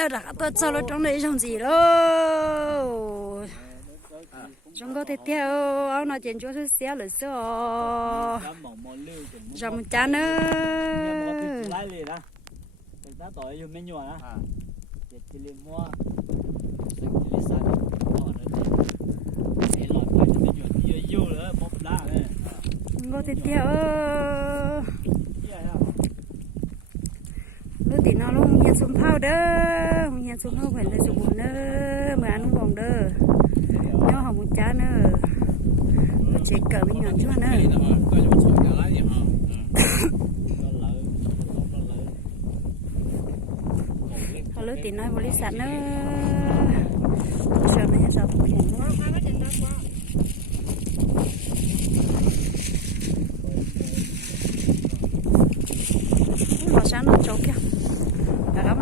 giờ đã tôi cho nó trong này trong gì đó trong có thể theo ông nói chuyện chúa xe là sao trong cha nữa ta tỏi dùng mấy nhòa á chỉ liền mua sạch chỉ liền ตีน้องลุงเฮียนสุมเผาเด้อเฮียนสุมเผาเพินเลยสุบุญเด้อเมื่ออนุบงเด้อเนาะหองมุจ้าเน้อก็เจ็กเกอร์วิญญาณช่วยเน้อาลูกตีน้อยบริษัทเนอะเชิญมาเห้สอบเขีงน我想弄周边。